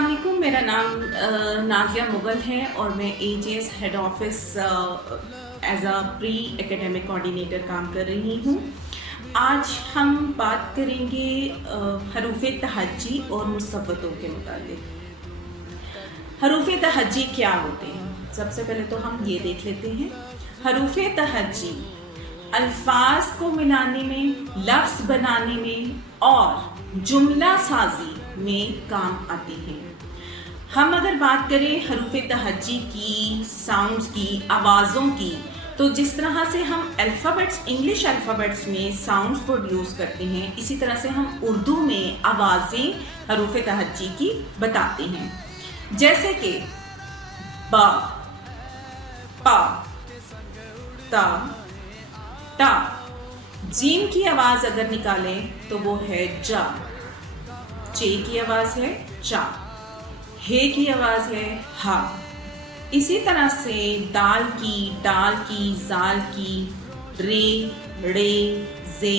السلام علیکم، میرا نام نازیہ مغل ہے اور میں AGS head office as a pre academic coordinator کام کر رہی ہوں۔ آج ہم بات کریں گے حروف تہجی اور مصوتوں کے متعلق۔ حروف تہجی کیا ہوتے ہیں؟ سب سے پہلے تو ہم یہ دیکھ لیتے ہیں۔ حروف تہجی الفاظ کو ملانے میں، لفظ بنانے میں اور جملہ سازی میں کام آتے ہیں۔ ہم اگر بات کریں حروف تہجی کی، ساؤنڈز کی، آوازوں کی، تو جس طرح سے ہم انگلش الفابیٹس میں ساؤنڈز پروڈیوس کرتے ہیں، اسی طرح سے ہم اردو میں آوازیں حروف تہجی کی بتاتے ہیں۔ جیسے کہ با، پا، تا، ٹا۔ جیم کی آواز اگر نکالیں تو وہ ہے جا، چے کی آواز ہے چا، ہے کی آواز ہے ہا۔ اسی طرح سے دال کی، ڈال کی، زال کی، رے، ڑے، زے،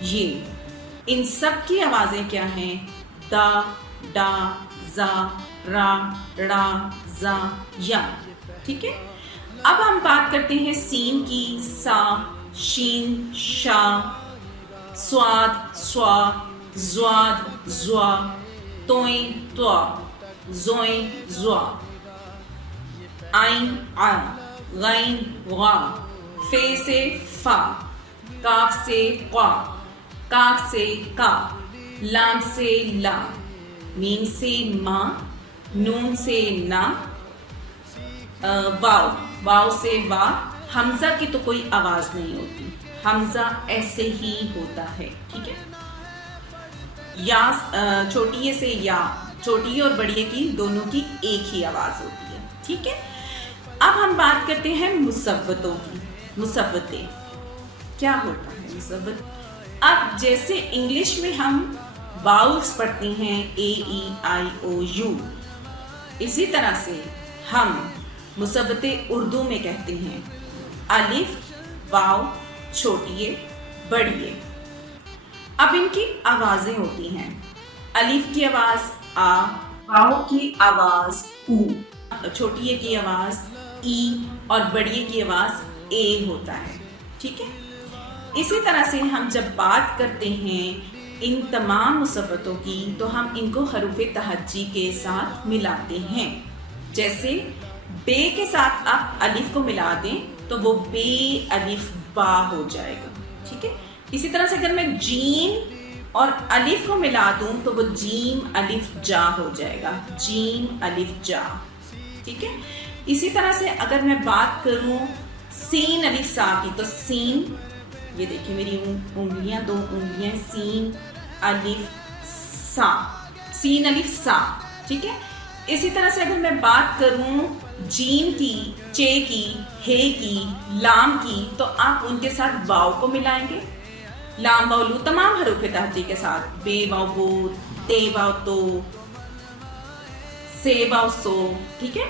یہ، ان سب کی آوازیں کیا ہیں؟ دا، ڈا، زا، را، ڑا، زا، یا۔ ٹھیک ہے، اب ہم بات کرتے ہیں سین کی، سا، شین، شا، سواد، سوا، زواد، زوا، توئیں، توا، زوئیں، زوا، آئین، آ، غین، غا، فے سے فا، کاف سے قا، کاف سے کا، لام سے لا، میم سے ما، نون سے نا، واو، واو سے وا۔ حمزہ کی تو کوئی آواز نہیں ہوتی، حمزہ ایسے ہی ہوتا ہے۔ ٹھیک ہے، یا چھوٹیے سے یا، چھوٹیے اور بڑیے کی دونوں کی ایک ہی آواز ہوتی ہے۔ ٹھیک ہے، اب ہم بات کرتے ہیں مصوتوں کی۔ مصوتیں کیا ہوتا ہے؟ مصوت، اب جیسے انگلش میں ہم باؤلز پڑھتے ہیں AEIOU، اسی طرح سے ہم مصوتیں اردو میں کہتے ہیں الف، واو، چھوٹیے، بڑیے۔ اب ان کی آوازیں ہوتی ہیں۔ الف کی آواز آ، واو کی آواز او، چھوٹیے کی آواز ای اور بڑیے کی آواز اے ہوتا ہے۔ ٹھیک ہے، اسی طرح سے ہم جب بات کرتے ہیں ان تمام مصوتوں کی تو ہم ان کو حروف تہجی کے ساتھ ملاتے ہیں۔ جیسے بے کے ساتھ آپ الف کو ملا دیں تو وہ بے الف با ہو جائے گا۔ ٹھیک ہے، اسی طرح سے اگر میں جیم اور الف کو ملا دوں تو وہ جیم الف جا ہو جائے گا، جیم الف جا۔ ٹھیک ہے، اسی طرح سے اگر میں بات کروں سین الف سا کی تو سین، یہ دیکھیں میری انگلیاں، دو انگلیاں، سین الف سا، سین الف سا۔ ٹھیک ہے، اسی طرح سے اگر میں بات کروں جیم کی، چے کی، ہے کی، لام کی، تو آپ ان کے ساتھ واو کو ملائیں گے، لام واو لو، تمام حروف تہجی کے ساتھ، بے واو بو، تے واو تو، سے واو سو۔ ٹھیک ہے،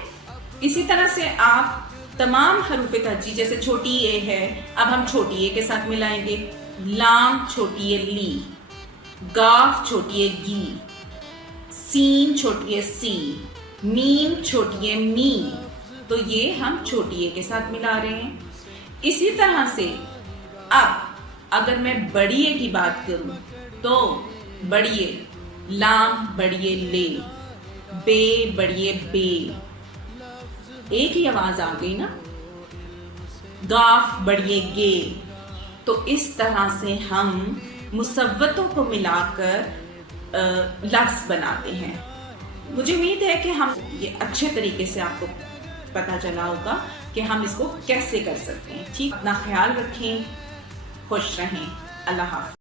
اسی طرح سے آپ تمام حروف تہجی، جیسے چھوٹی اے ہے، اب ہم چھوٹی اے کے ساتھ ملائیں گے، لام چھوٹی اے لی، گاف چھوٹی اے گی، سین چھوٹی اے سی، میم چھوٹی اے می، تو یہ ہم چھوٹی اے کے ساتھ ملا رہے ہیں۔ اسی طرح سے اب اگر میں بڑیے کی بات کروں تو بڑیے، لام بڑیے لے، بے بڑیے بے، ایک ہی آواز آ گئی نا، گاف بڑیے گے۔ تو اس طرح سے ہم مصوتوں کو ملا کر لفظ بناتے ہیں۔ مجھے امید ہے کہ ہم یہ اچھے طریقے سے آپ کو پتہ چلا ہوگا کہ ہم اس کو کیسے کر سکتے ہیں۔ ٹھیک، اپنا خیال رکھیں، خوش رہیں، اللہ حافظ۔